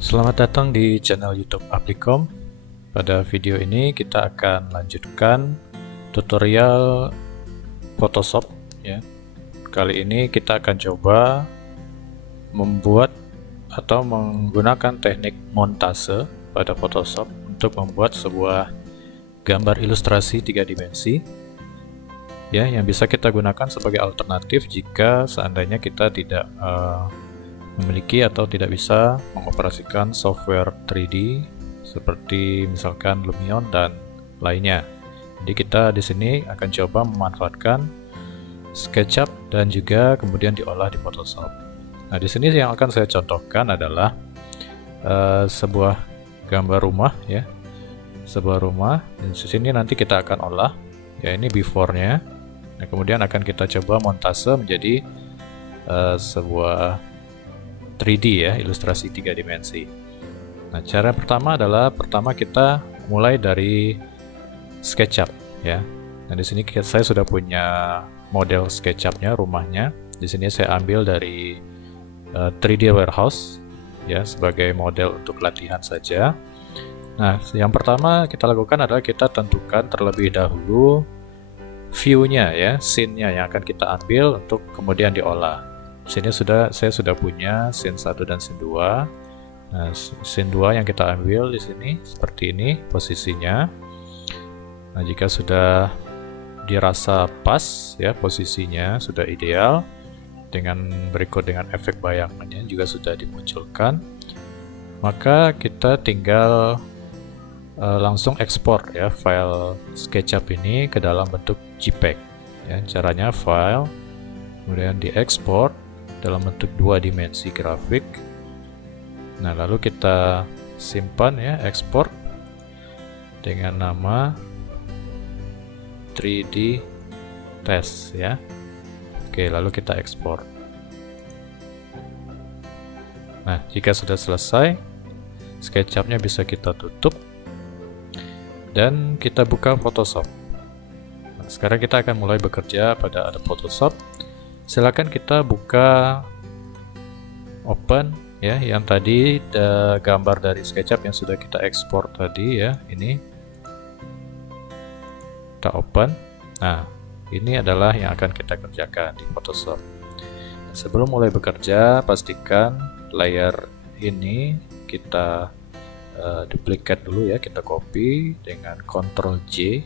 Selamat datang di channel YouTube Applikom. Pada video ini kita akan lanjutkan tutorial Photoshop ya. Kali ini kita akan coba membuat atau menggunakan teknik montase pada Photoshop untuk membuat sebuah gambar ilustrasi 3 dimensi ya, yang bisa kita gunakan sebagai alternatif jika seandainya kita tidak memiliki atau tidak bisa mengoperasikan software 3D seperti misalkan Lumion dan lainnya. Jadi kita di sini akan coba memanfaatkan SketchUp dan juga kemudian diolah di Photoshop. Nah, di sini yang akan saya contohkan adalah sebuah gambar rumah ya. Sebuah rumah, dan di sini nanti kita akan olah ya, ini before-nya. Nah, kemudian akan kita coba montase menjadi sebuah 3D ya, ilustrasi 3 dimensi. Nah, cara pertama adalah kita mulai dari SketchUp ya. Nah, di sini saya sudah punya model SketchUp-nya, rumahnya. Di sini saya ambil dari 3D Warehouse ya, sebagai model untuk latihan saja. Nah, yang pertama kita lakukan adalah kita tentukan terlebih dahulu view-nya ya, scene-nya yang akan kita ambil untuk kemudian diolah. Sini saya sudah punya scene 1 dan scene 2. Nah, scene 2 yang kita ambil di sini seperti ini posisinya. Nah, jika sudah dirasa pas ya, posisinya sudah ideal, dengan berikut dengan efek bayangannya juga sudah dimunculkan, maka kita tinggal langsung ekspor ya file SketchUp ini ke dalam bentuk JPEG ya. Caranya file, kemudian diekspor dalam bentuk 2 dimensi grafik. Nah, lalu kita simpan ya, ekspor dengan nama 3D test ya. Oke, lalu kita ekspor. Nah, jika sudah selesai, SketchUp-nya bisa kita tutup dan kita buka Photoshop. Nah, sekarang kita akan mulai bekerja pada Adobe Photoshop. Silakan kita buka open ya, yang tadi gambar dari SketchUp yang sudah kita ekspor tadi ya, ini kita open. Nah, ini adalah yang akan kita kerjakan di Photoshop. Nah, sebelum mulai bekerja, pastikan layer ini kita duplicate dulu ya, kita copy dengan Ctrl J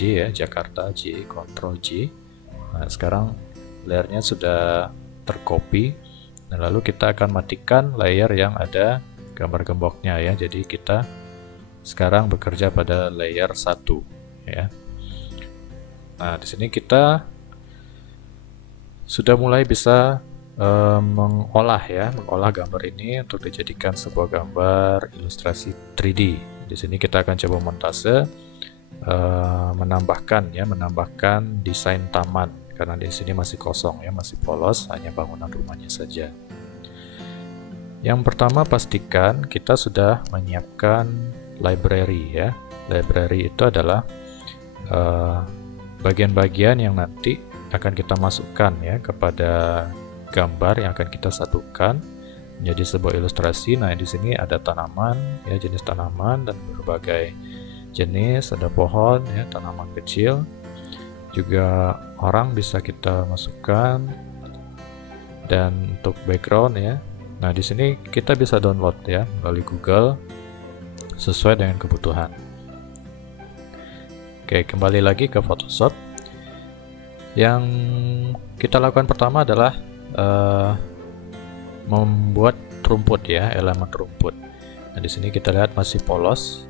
ya, Jakarta J, Ctrl J. Nah, sekarang layernya sudah tercopy. Nah, lalu kita akan matikan layer yang ada gambar gemboknya ya. Jadi kita sekarang bekerja pada layer 1 ya. Nah, di sini kita sudah mulai bisa mengolah gambar ini untuk dijadikan sebuah gambar ilustrasi 3D. Di sini kita akan coba montase, menambahkan desain taman, karena di sini masih kosong ya, masih polos, hanya bangunan rumahnya saja. Yang pertama, pastikan kita sudah menyiapkan library ya. Library itu adalah bagian-bagian yang nanti akan kita masukkan ya kepada gambar yang akan kita satukan menjadi sebuah ilustrasi. Nah, di sini ada tanaman ya, jenis tanaman dan berbagai jenis, ada pohon ya, tanaman kecil, juga orang bisa kita masukkan, dan untuk background ya. Nah, di sini kita bisa download ya melalui Google sesuai dengan kebutuhan. Oke, kembali lagi ke Photoshop. Yang kita lakukan pertama adalah membuat rumput ya, elemen rumput. Nah, di sini kita lihat masih polos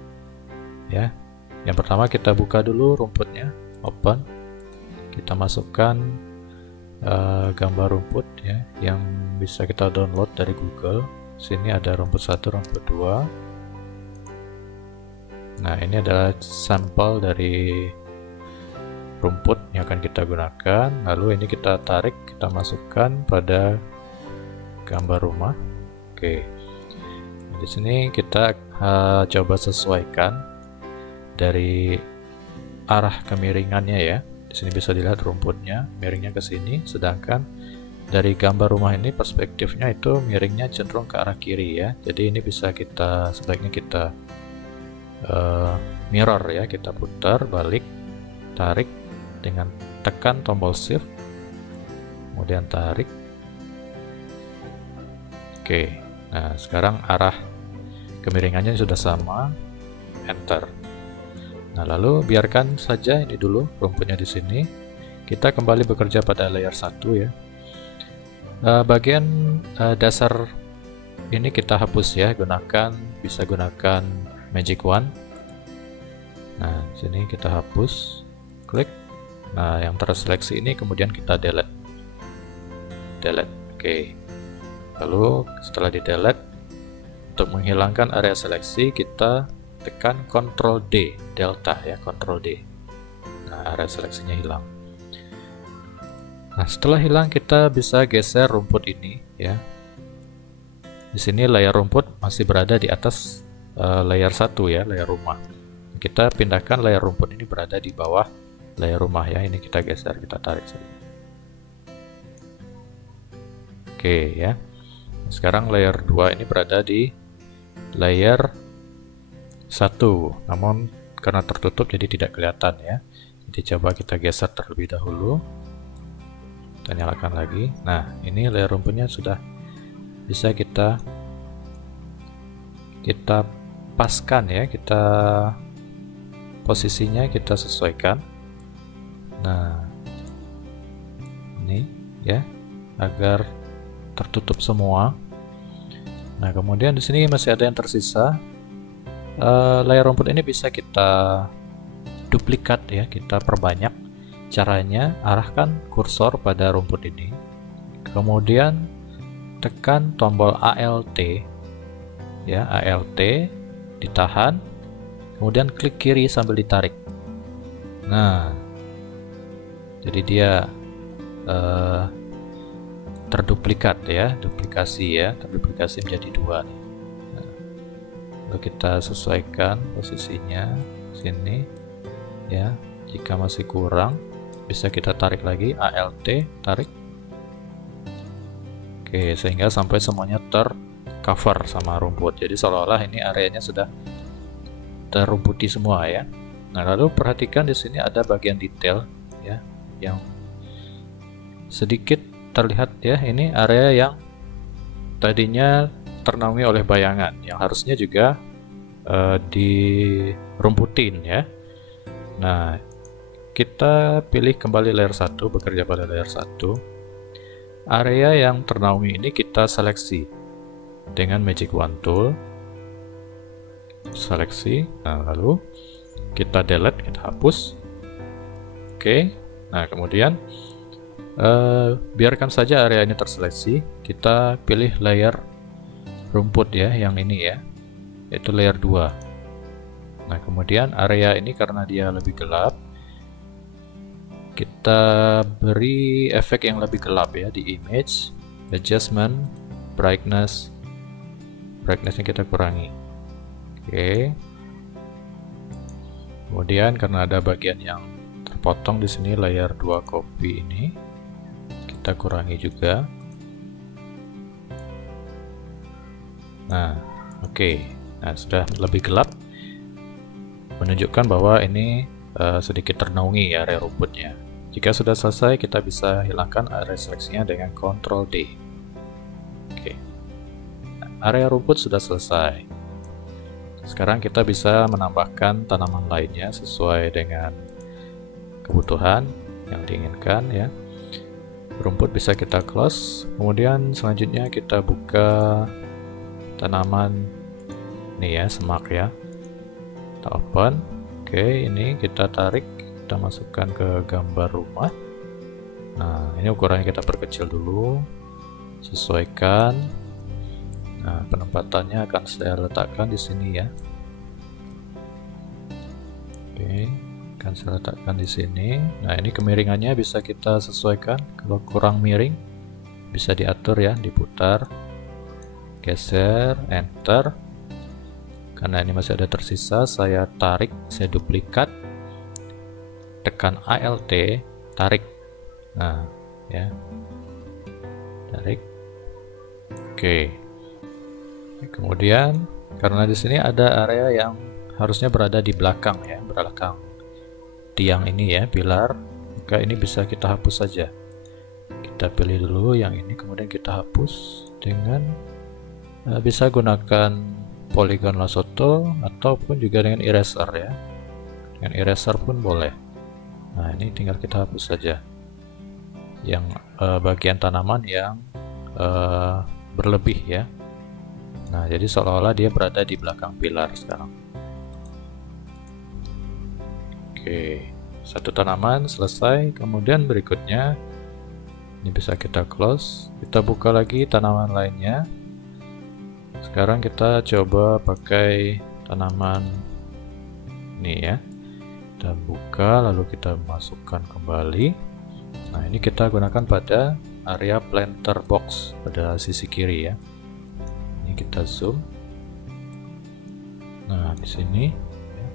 ya. Yang pertama kita buka dulu rumputnya, open. Kita masukkan gambar rumput ya yang bisa kita download dari Google. Sini ada rumput 1, rumput 2. Nah, ini adalah sampel dari rumput yang akan kita gunakan. Lalu ini kita tarik, kita masukkan pada gambar rumah. Oke. Di sini kita coba sesuaikan dari arah kemiringannya ya. Di sini bisa dilihat rumputnya miringnya ke sini, sedangkan dari gambar rumah ini perspektifnya itu miringnya cenderung ke arah kiri ya. Jadi ini bisa kita sebaiknya kita mirror ya, kita putar balik, tarik dengan tekan tombol shift, kemudian tarik. Oke, nah sekarang arah kemiringannya sudah sama, enter. Nah lalu biarkan saja ini dulu rumputnya di sini. Kita kembali bekerja pada layer 1 ya. Bagian dasar ini kita hapus ya, bisa gunakan magic wand. Nah sini kita hapus, klik. Nah yang terseleksi ini kemudian kita delete. Oke. Lalu setelah di delete, untuk menghilangkan area seleksi kita tekan Ctrl D, delta ya, Ctrl D. Nah area seleksinya hilang. Nah, setelah hilang kita bisa geser rumput ini ya. Di sini layar rumput masih berada di atas layer 1 ya, layar rumah. Kita pindahkan layar rumput ini berada di bawah layar rumah ya. Ini kita geser, kita tarik saja. Oke ya. Sekarang layer 2 ini berada di layer 1. Namun karena tertutup jadi tidak kelihatan ya. Jadi coba kita geser terlebih dahulu. Kita nyalakan lagi. Nah ini layer rumputnya sudah bisa kita paskan ya, kita posisinya kita sesuaikan. Nah ini ya, agar tertutup semua. Nah kemudian di sini masih ada yang tersisa. Layar rumput ini bisa kita duplikat ya, kita perbanyak. Caranya, arahkan kursor pada rumput ini, kemudian tekan tombol ALT ya, ALT ditahan, kemudian klik kiri sambil ditarik. Nah jadi dia terduplikat ya, terduplikasi menjadi 2 nih. Nah, lalu kita sesuaikan posisinya sini ya. Jika masih kurang, bisa kita tarik lagi, ALT, tarik. Oke, sehingga sampai semuanya tercover sama rumput. Jadi seolah-olah ini areanya sudah terumputi semua ya. Nah, lalu perhatikan di sini ada bagian detail ya, yang sedikit terlihat ya. Ini area yang tadinya ternaungi oleh bayangan, yang harusnya juga dirumputin ya. Nah, kita pilih kembali layer 1, bekerja pada layer 1. Area yang ternaungi ini kita seleksi dengan magic wand tool. Seleksi, nah lalu kita delete, kita hapus. Oke, nah kemudian biarkan saja area ini terseleksi. Kita pilih layer rumput ya, yang ini ya, yaitu layer 2. Nah kemudian area ini karena dia lebih gelap, kita beri efek yang lebih gelap ya di image, adjustment, brightnessnya kita kurangi. Oke. Kemudian karena ada bagian yang terpotong di sini, layer 2 copy ini kita kurangi juga. Nah, oke. Nah, sudah lebih gelap, menunjukkan bahwa ini sedikit ternaungi area rumputnya. Jika sudah selesai, kita bisa hilangkan area seleksinya dengan Ctrl D. Oke. Nah, area rumput sudah selesai. Sekarang kita bisa menambahkan tanaman lainnya sesuai dengan kebutuhan yang diinginkan ya. Rumput bisa kita close, kemudian selanjutnya kita buka tanaman ini ya, semak ya. Kita open. Oke, ini kita tarik, kita masukkan ke gambar rumah. Nah, ini ukurannya kita perkecil dulu, sesuaikan. Nah, penempatannya akan saya letakkan di sini ya. Oke, akan saya letakkan di sini. Nah, ini kemiringannya bisa kita sesuaikan. Kalau kurang miring, bisa diatur ya, diputar, geser, enter. Karena ini masih ada tersisa, saya tarik, saya duplikat, tekan ALT, tarik. Nah, ya. tarik. Oke. Kemudian karena di sini ada area yang harusnya berada di belakang ya, belakang tiang ini ya, pilar, maka ini bisa kita hapus saja. Kita pilih dulu yang ini, kemudian kita hapus dengan bisa gunakan polygon lasso tool ataupun juga dengan eraser ya. Dengan eraser pun boleh. Nah, ini tinggal kita hapus saja yang bagian tanaman yang berlebih ya. Nah, jadi seolah-olah dia berada di belakang pilar sekarang. Oke, satu tanaman selesai. Kemudian berikutnya ini bisa kita close. Kita buka lagi tanaman lainnya. Sekarang kita coba pakai tanaman ini ya. Kita buka lalu kita masukkan kembali. Nah, ini kita gunakan pada area planter box pada sisi kiri ya. Ini kita zoom. Nah, di sini ya,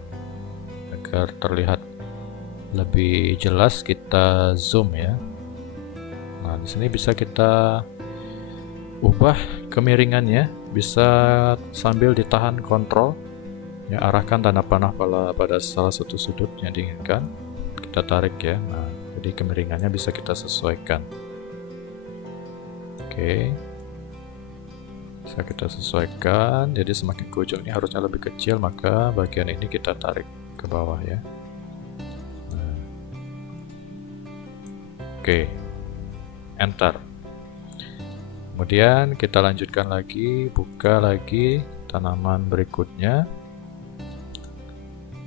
agar terlihat lebih jelas kita zoom ya. Nah, di sini bisa kita ubah kemiringannya, bisa sambil ditahan kontrol ya, arahkan tanda panah pada salah satu sudut yang diinginkan, kita tarik ya. Nah, jadi kemiringannya bisa kita sesuaikan. Oke, bisa kita sesuaikan, jadi semakin ke ujung ini harusnya lebih kecil, maka bagian ini kita tarik ke bawah ya. Nah. Oke, enter. Kemudian kita lanjutkan lagi, buka lagi tanaman berikutnya.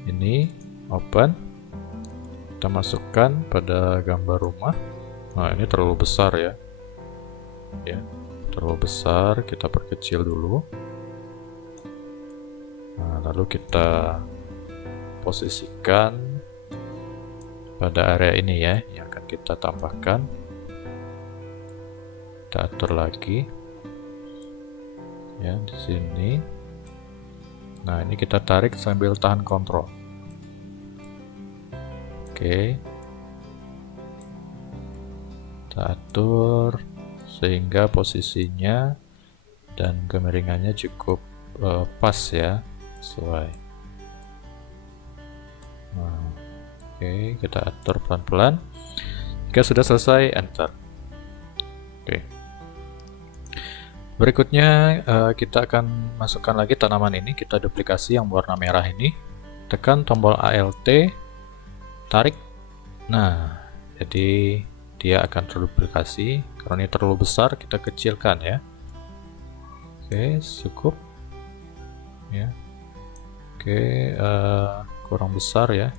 Ini open, kita masukkan pada gambar rumah. Nah, ini terlalu besar ya, terlalu besar, kita perkecil dulu. Nah, lalu kita posisikan pada area ini ya, yang akan kita tambahkan. Kita atur lagi ya di sini. Nah, ini kita tarik sambil tahan kontrol. Oke, kita atur sehingga posisinya dan kemiringannya cukup pas ya, sesuai. Nah, oke, kita atur pelan-pelan. Jika sudah selesai, enter. Oke. Berikutnya kita akan masukkan lagi tanaman ini, kita duplikasi yang warna merah ini, tekan tombol ALT, tarik. Nah, jadi dia akan terduplikasi. Karena ini terlalu besar, kita kecilkan ya. Oke, cukup ya. Oke, kurang besar ya.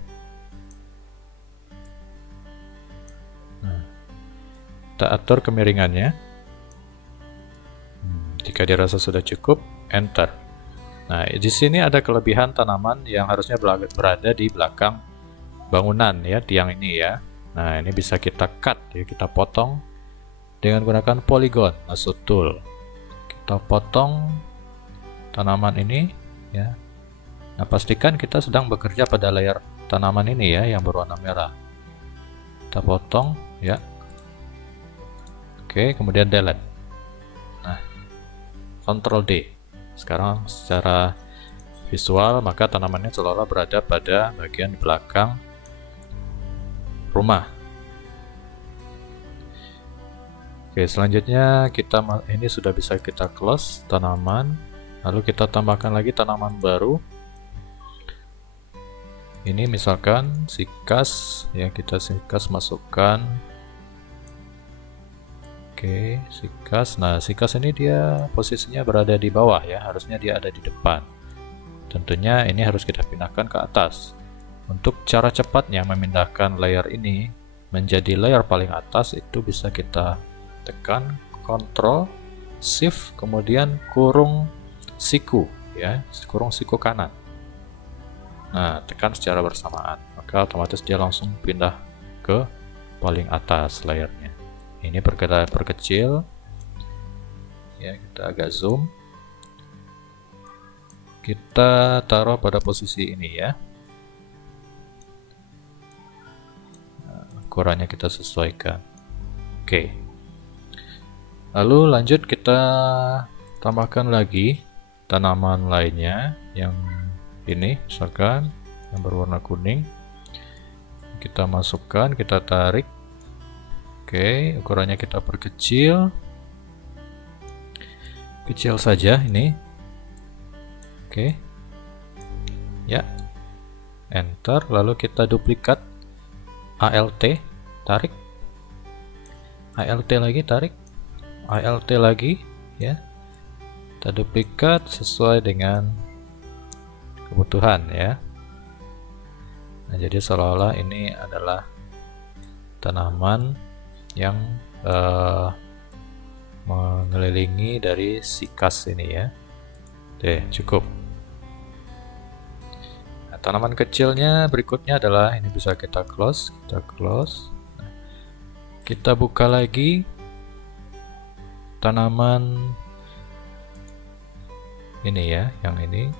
Nah, kita atur kemiringannya. Jika dirasa sudah cukup, enter. Nah, di sini ada kelebihan tanaman yang harusnya berada di belakang bangunan ya, tiang ini ya. Nah, ini bisa kita cut ya, kita potong dengan gunakan polygon lasso tool. Kita potong tanaman ini ya. Nah, pastikan kita sedang bekerja pada layer tanaman ini ya, yang berwarna merah. Kita potong ya. Oke, kemudian delete. Nah, Ctrl D. Sekarang secara visual maka tanamannya seolah-olah berada pada bagian belakang rumah. Oke, selanjutnya ini sudah bisa kita close tanaman, lalu kita tambahkan lagi tanaman baru. Ini misalkan sikas ya, kita sikas masukkan. Oke, sikas. Nah, sikas ini dia posisinya berada di bawah ya, harusnya dia ada di depan. Tentunya ini harus kita pindahkan ke atas. Untuk cara cepatnya memindahkan layer ini menjadi layer paling atas, itu bisa kita tekan Ctrl Shift kemudian kurung siku ya, kurung siku kanan. Nah, tekan secara bersamaan, maka otomatis dia langsung pindah ke paling atas layernya. Ini perkecil ya, kita agak zoom, kita taruh pada posisi ini ya. Nah, ukurannya kita sesuaikan. Oke. Lalu lanjut kita tambahkan lagi tanaman lainnya yang ini, misalkan yang berwarna kuning. Kita masukkan, kita tarik. Oke, ukurannya kita perkecil. Kecil saja ini. Oke. Ya. Enter, lalu kita duplikat. ALT, tarik. ALT lagi, tarik. ALT lagi, ya. Kita duplikat sesuai dengan kebutuhan, ya. Nah, jadi seolah-olah ini adalah tanaman yang mengelilingi dari si kas ini, ya. Oke, cukup. Nah, tanaman kecilnya berikutnya adalah ini, bisa kita close, Nah, kita buka lagi tanaman ini, ya, yang ini.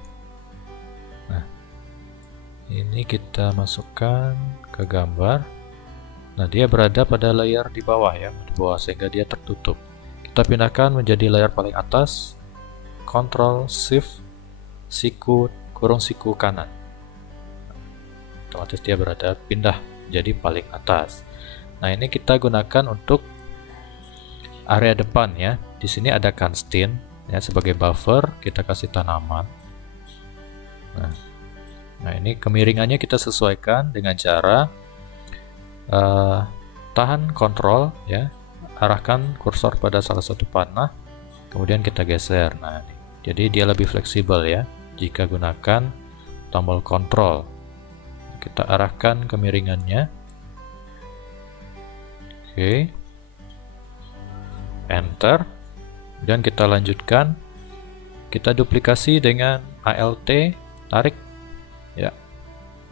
Nah, ini kita masukkan ke gambar. Nah, dia berada pada layer di bawah, ya, di bawah, sehingga dia tertutup. Kita pindahkan menjadi layar paling atas, Ctrl Shift siku kurung siku kanan. Otomatis dia berada pindah jadi paling atas. Nah, ini kita gunakan untuk area depan, ya. Di sini ada constraint, ya, sebagai buffer, kita kasih tanaman. Nah, ini kemiringannya kita sesuaikan dengan cara tahan kontrol, ya, arahkan kursor pada salah satu panah, kemudian kita geser. Nah, ini. Jadi dia lebih fleksibel, ya, jika gunakan tombol kontrol. Kita arahkan kemiringannya. Oke. Enter. Dan kita lanjutkan. Kita duplikasi dengan ALT, tarik. Ya.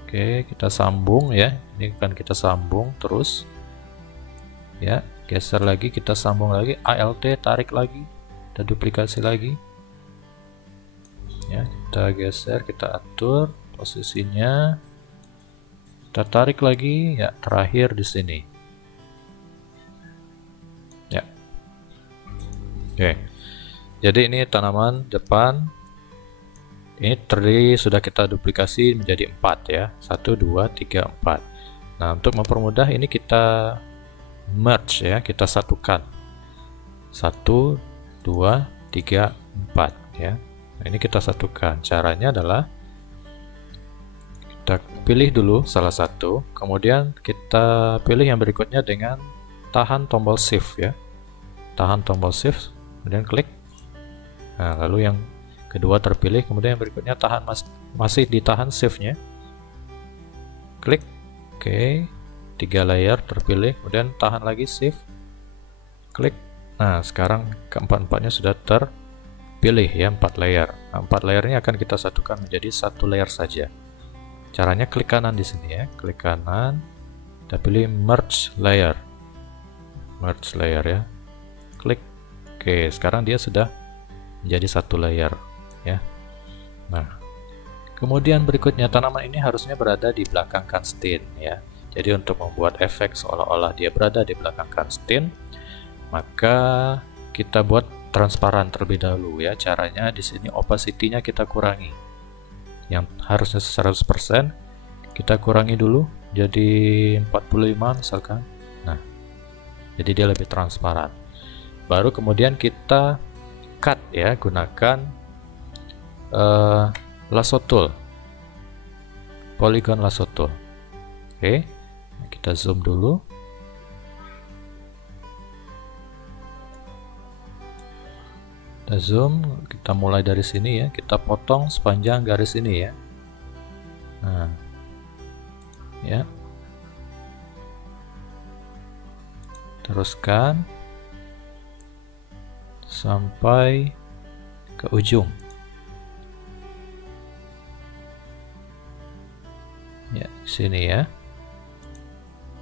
Oke, kita sambung, ya. Ini kan kita sambung terus. Ya, geser lagi, kita sambung lagi, ALT, tarik lagi. Kita duplikasi lagi. Ya, kita geser, kita atur posisinya. Kita tarik lagi, ya, terakhir di sini. Ya. Oke. Jadi ini tanaman depan. Ini terdiri sudah kita duplikasi menjadi 4, ya. 1 2 3 4. Nah, untuk mempermudah ini kita merge, ya, kita satukan. 1 2 3 4, ya. Nah, ini kita satukan. Caranya adalah kita pilih dulu salah satu, kemudian kita pilih yang berikutnya dengan tahan tombol shift, ya. Tahan tombol shift, kemudian klik. Nah, lalu yang kedua terpilih, kemudian yang berikutnya tahan masih ditahan shift-nya. Klik. Oke. 3 layer terpilih, kemudian tahan lagi shift. Klik. Nah, sekarang keempat-empatnya sudah terpilih, ya, 4 layer. Nah, 4 layernya akan kita satukan menjadi 1 layer saja. Caranya klik kanan di sini, ya. Klik kanan. Kita pilih merge layer. Merge layer, ya. Klik. Oke, sekarang dia sudah menjadi 1 layer, ya. Nah, kemudian berikutnya tanaman ini harusnya berada di belakang constraint, ya. Jadi untuk membuat efek seolah-olah dia berada di belakang constraint, maka kita buat transparan terlebih dahulu, ya. Caranya di sini opacity-nya kita kurangi. Yang harusnya 100%, kita kurangi dulu jadi 45 misalkan. Nah, jadi dia lebih transparan. Baru kemudian kita cut, ya, gunakan lasso tool, polygon lasso tool. Oke, kita zoom dulu. Kita zoom, kita mulai dari sini, ya. Kita potong sepanjang garis ini, ya. Nah, ya. Teruskan sampai ke ujung. Ya, sini, ya.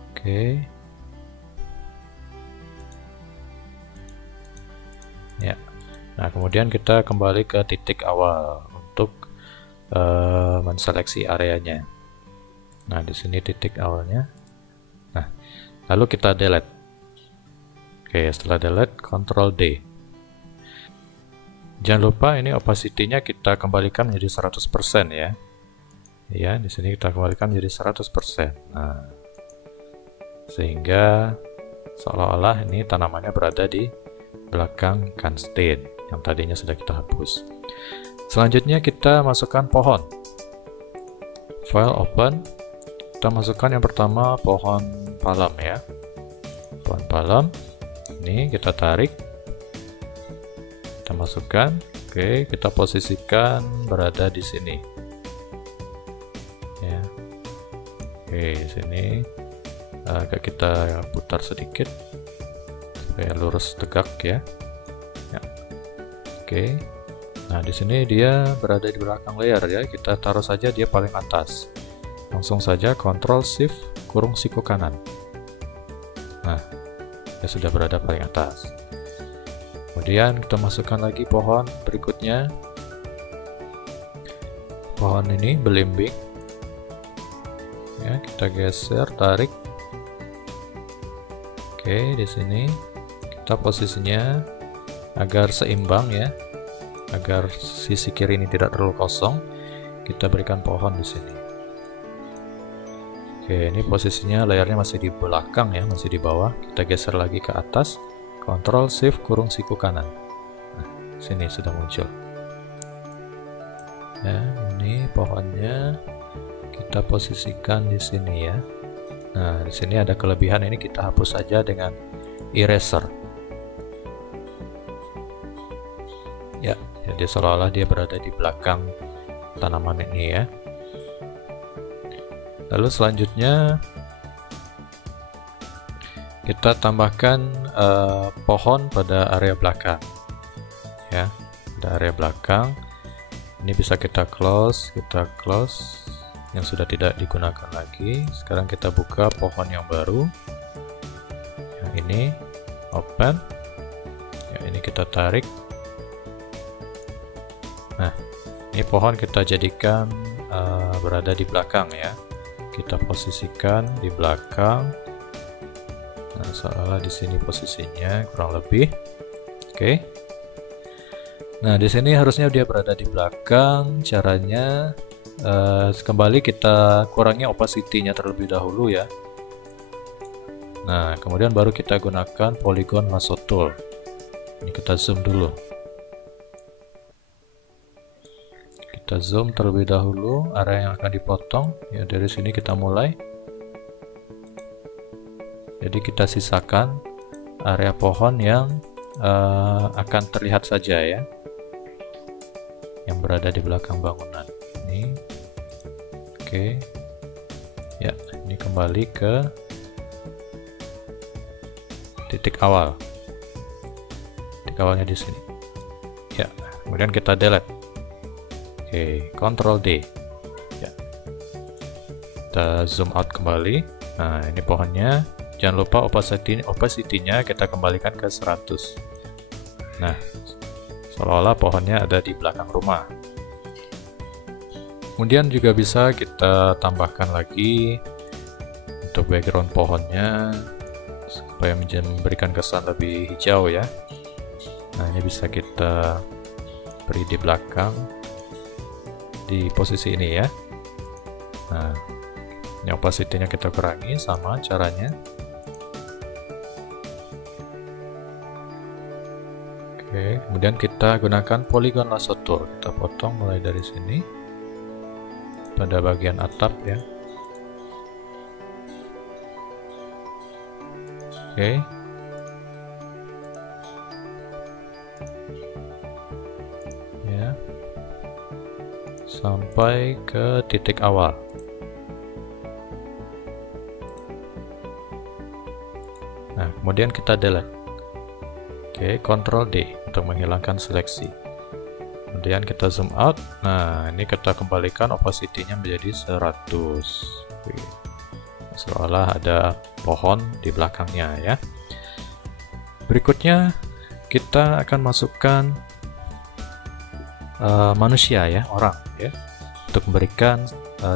Oke. Ya. Nah, kemudian kita kembali ke titik awal untuk menseleksi areanya. Nah, di sini titik awalnya. Nah, lalu kita delete. Oke, setelah delete, Ctrl D. Jangan lupa ini opacity-nya kita kembalikan menjadi 100% ya. Ya, di sini kita kembalikan menjadi 100%. Nah, sehingga seolah-olah ini tanamannya berada di belakang constraint yang tadinya sudah kita hapus. Selanjutnya kita masukkan pohon. File open. Kita masukkan yang pertama pohon palem ya. Pohon palem. Ini kita tarik. Kita masukkan. Oke, kita posisikan berada di sini. Ya. Oke, di sini agak kita putar sedikit supaya lurus tegak ya. Ya. Oke. Nah, di sini dia berada di belakang layar ya. Kita taruh saja dia paling atas. Langsung saja Ctrl Shift kurung siku kanan. Nah, dia sudah berada paling atas. Kemudian kita masukkan lagi pohon berikutnya. Pohon ini belimbing. Ya, kita geser, tarik. Oke, di sini kita posisinya agar seimbang ya, agar sisi kiri ini tidak terlalu kosong. Kita berikan pohon di sini. Oke, ini posisinya layarnya masih di belakang ya, masih di bawah. Kita geser lagi ke atas, Ctrl Shift kurung siku kanan. Nah, sini sudah muncul. Ya, ini pohonnya kita posisikan di sini ya. Nah, di sini ada kelebihan ini kita hapus saja dengan eraser. Ya, jadi seolah-olah dia berada di belakang tanaman ini ya. Lalu selanjutnya kita tambahkan pohon pada area belakang. Ya, pada area belakang. Ini bisa kita close yang sudah tidak digunakan lagi. Sekarang kita buka pohon yang baru. Yang ini open. Ya, ini kita tarik. Nah, ini pohon kita jadikan berada di belakang ya. Kita posisikan di belakang. Nah, seolah di sini posisinya kurang lebih. Oke. Nah, di sini harusnya dia berada di belakang. Caranya kembali kita kurangi opacity-nya terlebih dahulu ya. Nah, kemudian baru kita gunakan polygon lasso tool. Ini kita zoom dulu. Kita zoom terlebih dahulu area yang akan dipotong ya. Dari sini kita mulai. Jadi kita sisakan area pohon yang akan terlihat saja ya, yang berada di belakang bangunan ini. Oke ya, ini kembali ke titik awal. Titik awalnya di sini ya. Kemudian kita delete. Oke, Ctrl D ya. Kita zoom out kembali. Nah, ini pohonnya. Jangan lupa opacity-nya kita kembalikan ke 100. Nah, seolah-olah pohonnya ada di belakang rumah. Kemudian juga bisa kita tambahkan lagi untuk background pohonnya supaya memberikan kesan lebih hijau ya. Nah, ini bisa kita beri di belakang di posisi ini ya. Nah, ini opacity-nya kita kurangi, sama caranya. Oke, kemudian kita gunakan polygon lasso tool. Kita potong mulai dari sini pada bagian atap ya. Oke. Ya. Sampai ke titik awal. Nah, kemudian kita delete. Oke, Ctrl D untuk menghilangkan seleksi. Kemudian kita zoom out. Nah, ini kita kembalikan opacity-nya menjadi 100. Seolah ada pohon di belakangnya ya. Berikutnya kita akan masukkan manusia ya, orang ya, untuk memberikan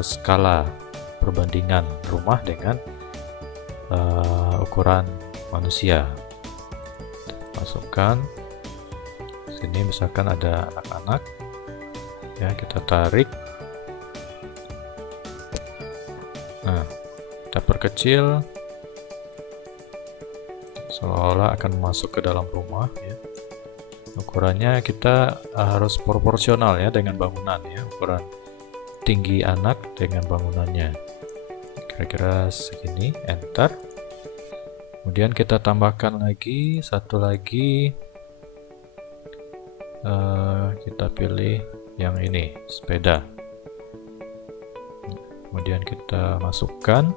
skala perbandingan rumah dengan ukuran manusia. masukkan sini, misalkan ada anak-anak ya, kita tarik. Nah, kita perkecil seolah-olah akan masuk ke dalam rumah ya. Ukurannya kita harus proporsional ya dengan bangunan ya, ukuran tinggi anak dengan bangunannya. Kira-kira segini, enter. Kemudian kita tambahkan lagi satu lagi, kita pilih yang ini, sepeda. Kemudian kita masukkan.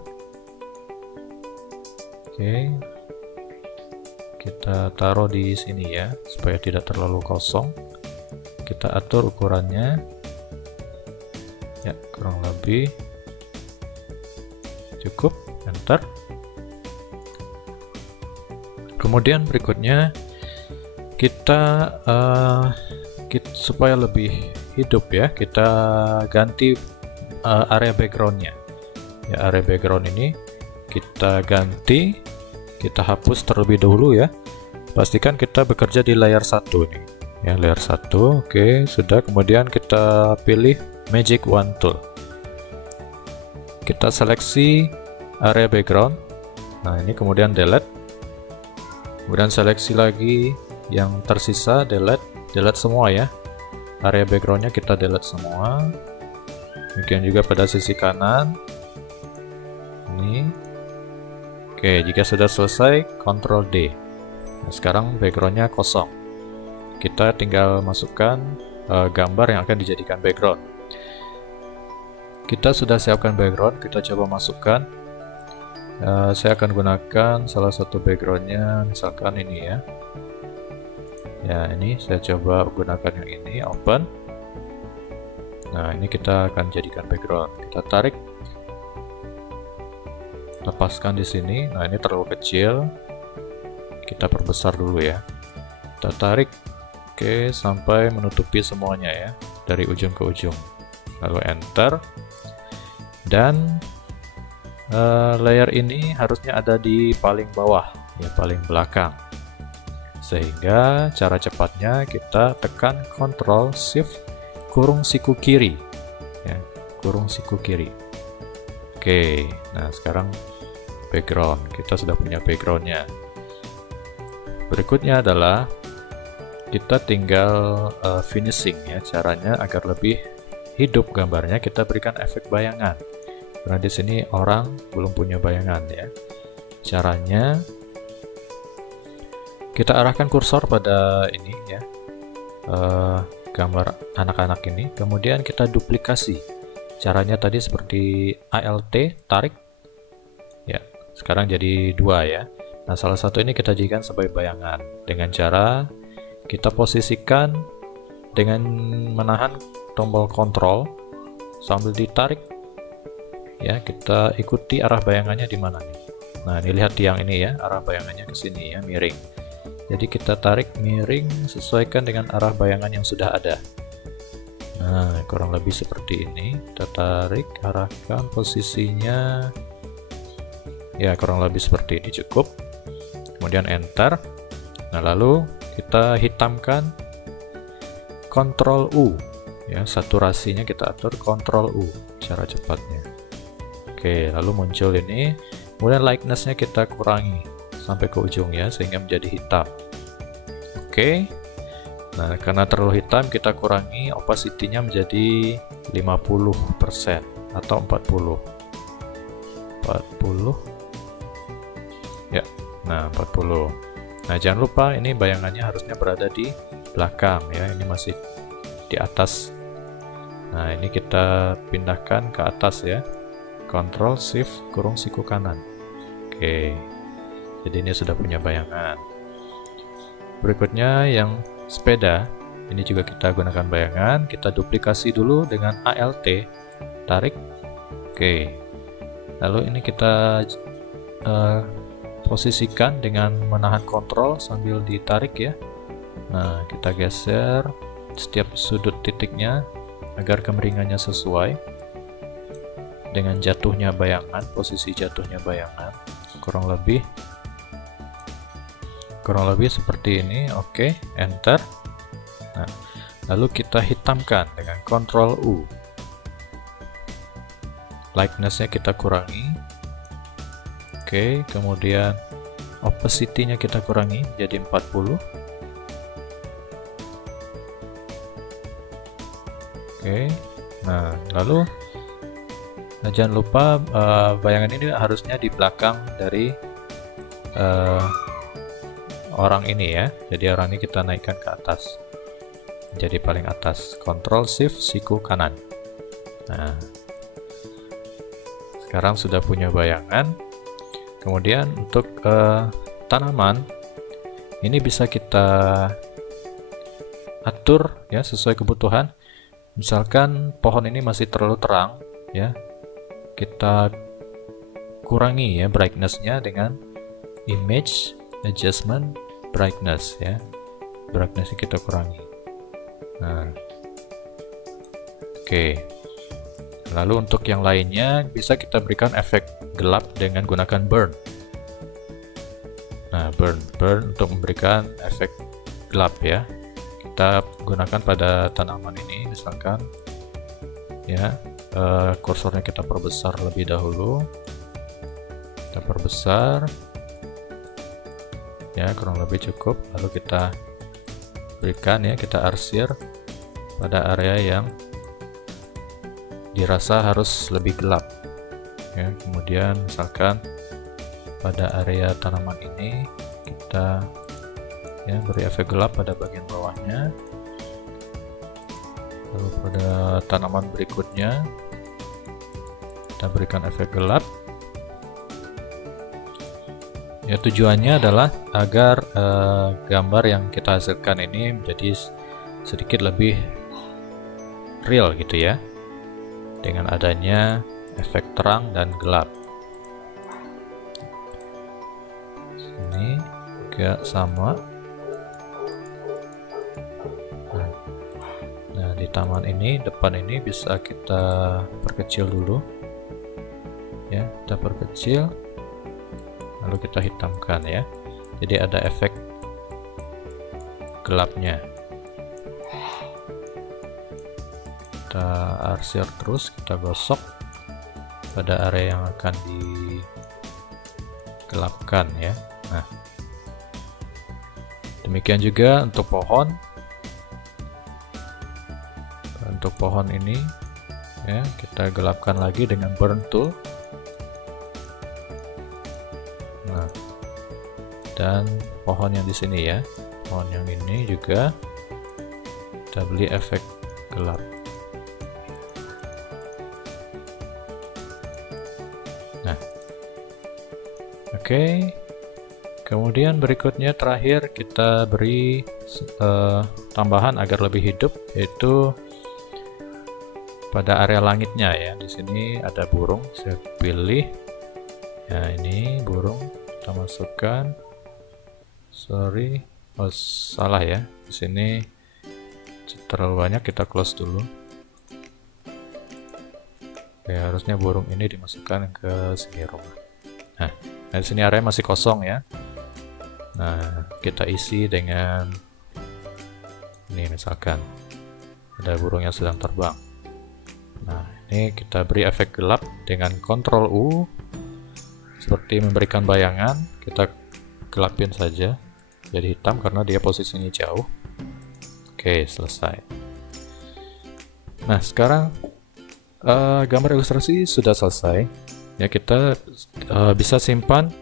Oke. Kita taruh di sini ya, supaya tidak terlalu kosong. Kita atur ukurannya. Ya, kurang lebih cukup, enter. Kemudian berikutnya kita supaya lebih hidup ya, kita ganti area backgroundnya. Ya, area background ini kita ganti. Kita hapus terlebih dahulu ya. Pastikan kita bekerja di layar 1 nih. Ya, layar 1. Oke, sudah. Kemudian kita pilih Magic Wand Tool. Kita seleksi area background. Nah, ini kemudian delete. Kemudian seleksi lagi yang tersisa, delete semua ya. Area backgroundnya kita delete semua. Demikian juga pada sisi kanan. Ini. Oke, jika sudah selesai, Ctrl D. Nah, sekarang backgroundnya kosong. Kita tinggal masukkan gambar yang akan dijadikan background. Kita sudah siapkan background, kita coba masukkan. Saya akan gunakan salah satu backgroundnya, misalkan ini ya. Ya, ini saya coba gunakan yang ini, open. Nah, ini kita akan jadikan background. Kita tarik. Lepaskan di sini. Nah, ini terlalu kecil. Kita perbesar dulu ya. Kita tarik, oke, sampai menutupi semuanya ya, dari ujung ke ujung. Lalu enter. Dan layer ini harusnya ada di paling bawah, ya, paling belakang. Sehingga cara cepatnya kita tekan Ctrl Shift kurung siku kiri, ya, kurung siku kiri. Oke, nah sekarang background, kita sudah punya backgroundnya. Berikutnya adalah kita tinggal finishing ya, caranya agar lebih hidup gambarnya kita berikan efek bayangan. Karena di sini orang belum punya bayangan ya. Caranya kita arahkan kursor pada ini ya, gambar anak-anak ini, kemudian kita duplikasi. Caranya tadi seperti Alt, tarik. Ya, sekarang jadi 2 ya. Nah, salah satu ini kita jadikan sebagai bayangan dengan cara kita posisikan dengan menahan tombol Ctrl sambil ditarik. Ya, kita ikuti arah bayangannya di mana nih. Nah, ini lihat tiang ini ya, arah bayangannya ke sini ya, miring. Jadi kita tarik miring sesuaikan dengan arah bayangan yang sudah ada. Nah, kurang lebih seperti ini. Kita tarik, arahkan posisinya. Ya, kurang lebih seperti ini cukup. Kemudian enter. Nah, lalu kita hitamkan, Ctrl U. Ya, saturasinya kita atur Ctrl U, cara cepatnya. Oke, lalu muncul ini. Kemudian lightness-nya kita kurangi sampai ke ujung ya, sehingga menjadi hitam. Oke. Nah, karena terlalu hitam, kita kurangi opacity-nya menjadi 50% atau 40. 40. Ya, nah 40. Nah, jangan lupa ini bayangannya harusnya berada di belakang ya, ini masih di atas. Nah, ini kita pindahkan ke atas ya. Ctrl Shift kurung siku kanan. Oke. Jadi ini sudah punya bayangan. Berikutnya yang sepeda, ini juga kita gunakan bayangan, kita duplikasi dulu dengan Alt, tarik. Oke. Lalu ini kita posisikan dengan menahan Ctrl sambil ditarik ya. Nah, kita geser setiap sudut titiknya agar kemiringannya sesuai dengan jatuhnya bayangan, posisi jatuhnya bayangan, kurang lebih. kurang lebih seperti ini. Oke, enter. Nah, lalu kita hitamkan dengan Ctrl U. Lightness-nya kita kurangi. Oke, kemudian opacity-nya kita kurangi jadi 40. Oke, nah lalu jangan lupa bayangan ini harusnya di belakang dari orang ini ya. Jadi orang ini kita naikkan ke atas, jadi paling atas. Ctrl Shift siku kanan. Nah, sekarang sudah punya bayangan. Kemudian untuk tanaman ini bisa kita atur ya sesuai kebutuhan. Misalkan pohon ini masih terlalu terang ya, kita kurangi ya brightness-nya dengan image adjustment brightness ya, brightness kita kurangi. Nah, oke. Lalu untuk yang lainnya bisa kita berikan efek gelap dengan gunakan burn. Nah, burn untuk memberikan efek gelap ya. Kita gunakan pada tanaman ini misalkan ya, kursornya kita perbesar lebih dahulu. Kita perbesar ya, kurang lebih cukup. Lalu kita berikan ya, kita arsir pada area yang dirasa harus lebih gelap ya. Kemudian misalkan pada area tanaman ini kita ya beri efek gelap pada bagian bawahnya. Lalu pada tanaman berikutnya kita berikan efek gelap ya. Tujuannya adalah agar gambar yang kita hasilkan ini menjadi sedikit lebih real gitu ya, dengan adanya efek terang dan gelap. Ini juga sama. Nah, di taman ini, depan ini bisa kita perkecil dulu ya, kita perkecil lalu kita hitamkan ya, jadi ada efek gelapnya. Kita arsir terus, kita gosok pada area yang akan digelapkan ya. Nah, demikian juga untuk pohon. Untuk pohon ini ya, kita gelapkan lagi dengan burn tool. Nah, dan pohon yang di sini ya, pohon yang ini juga kita beli efek gelap. Nah, oke. Kemudian berikutnya terakhir kita beri tambahan agar lebih hidup, yaitu pada area langitnya ya. Di sini ada burung, saya pilih ya, ini burung kita masukkan. Sorry, oh salah ya, di sini terlalu banyak, kita close dulu. Ya, harusnya burung ini dimasukkan ke sini rumah. Nah, di sini area masih kosong ya. Nah, kita isi dengan ini, misalkan ada burung yang sedang terbang. Nah, ini kita beri efek gelap dengan Ctrl U, seperti memberikan bayangan. Kita gelapin saja jadi hitam karena dia posisinya jauh. Oke, selesai. Nah, sekarang gambar ilustrasi sudah selesai ya. Kita bisa simpan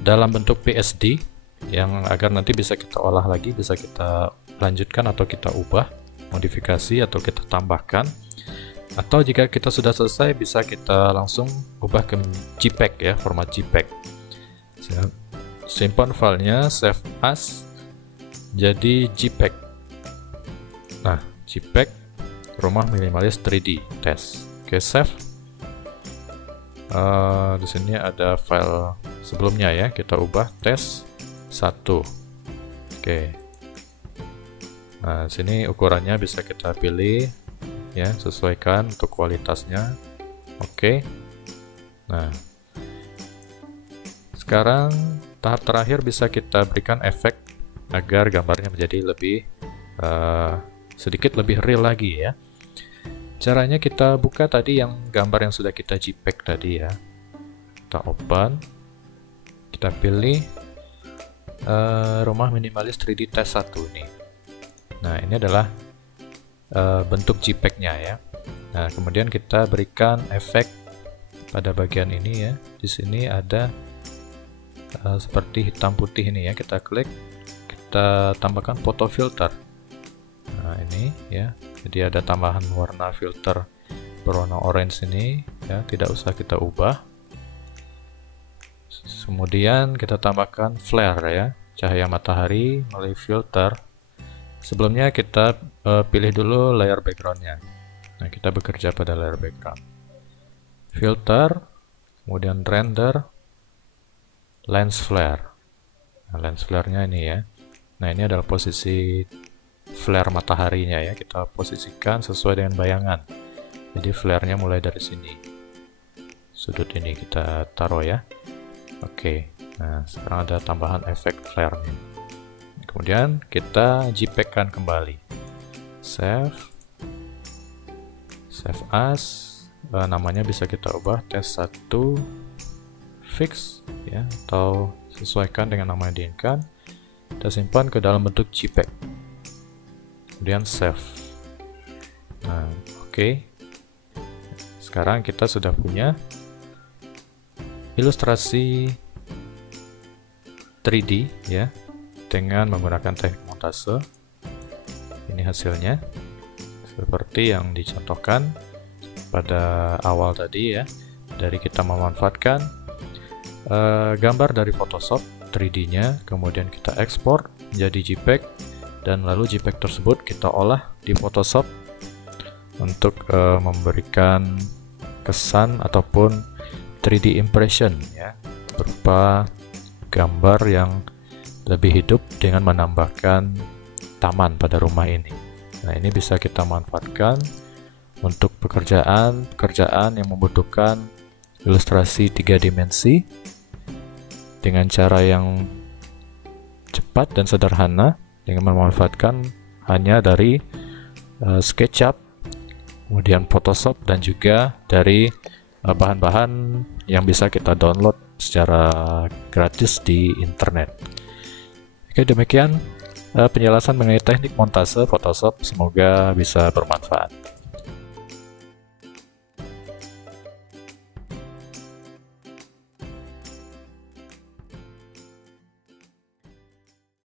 dalam bentuk PSD yang agar nanti bisa kita olah lagi, bisa kita lanjutkan atau kita ubah, modifikasi atau kita tambahkan. Atau jika kita sudah selesai, bisa kita langsung ubah ke JPEG ya, format JPEG. Simpan filenya, save as, jadi JPEG. Nah, JPEG rumah minimalis 3D test. Oke, save. Di sini ada file sebelumnya ya, kita ubah test 1. Oke. Nah, sini ukurannya bisa kita pilih ya, sesuaikan untuk kualitasnya. Oke. Nah, sekarang tahap terakhir bisa kita berikan efek agar gambarnya menjadi lebih sedikit lebih real lagi ya. Caranya kita buka tadi yang gambar yang sudah kita JPEG tadi ya. Kita open, kita pilih rumah minimalis 3D test 1 nih. Nah, ini adalah bentuk JPEG-nya ya. Nah, kemudian kita berikan efek pada bagian ini ya. Di sini ada seperti hitam putih ini ya. Kita klik, kita tambahkan photo filter. Nah, ini ya. Jadi ada tambahan warna filter berwarna orange ini ya, tidak usah kita ubah. Kemudian kita tambahkan flare ya, cahaya matahari melalui filter. Sebelumnya kita pilih dulu layer backgroundnya. Nah, kita bekerja pada layer background. Filter, kemudian render, lens flare. Nah, lens flare-nya ini ya. Nah, ini adalah posisi flare mataharinya ya. Kita posisikan sesuai dengan bayangan. Jadi flare-nya mulai dari sini. Sudut ini kita taruh ya. Oke. Nah, sekarang ada tambahan efek flare-nya. Kemudian kita JPEG-kan kembali. Save as. Namanya bisa kita ubah test 1 fix ya, atau sesuaikan dengan nama yang diinginkan. Kita simpan ke dalam bentuk JPEG. Kemudian save. Nah, oke. Sekarang kita sudah punya ilustrasi 3D ya, dengan menggunakan teknik montase. Ini hasilnya seperti yang dicontohkan pada awal tadi ya. Dari kita memanfaatkan gambar dari Photoshop 3D-nya, kemudian kita ekspor menjadi JPEG, dan lalu JPEG tersebut kita olah di Photoshop untuk memberikan kesan ataupun 3D impression ya, berupa gambar yang lebih hidup dengan menambahkan taman pada rumah ini. Nah, ini bisa kita manfaatkan untuk pekerjaan yang membutuhkan ilustrasi 3 dimensi dengan cara yang cepat dan sederhana, dengan memanfaatkan hanya dari SketchUp, kemudian Photoshop, dan juga dari bahan-bahan yang bisa kita download secara gratis di internet. Oke, demikian penjelasan mengenai teknik montase Photoshop. Semoga bisa bermanfaat.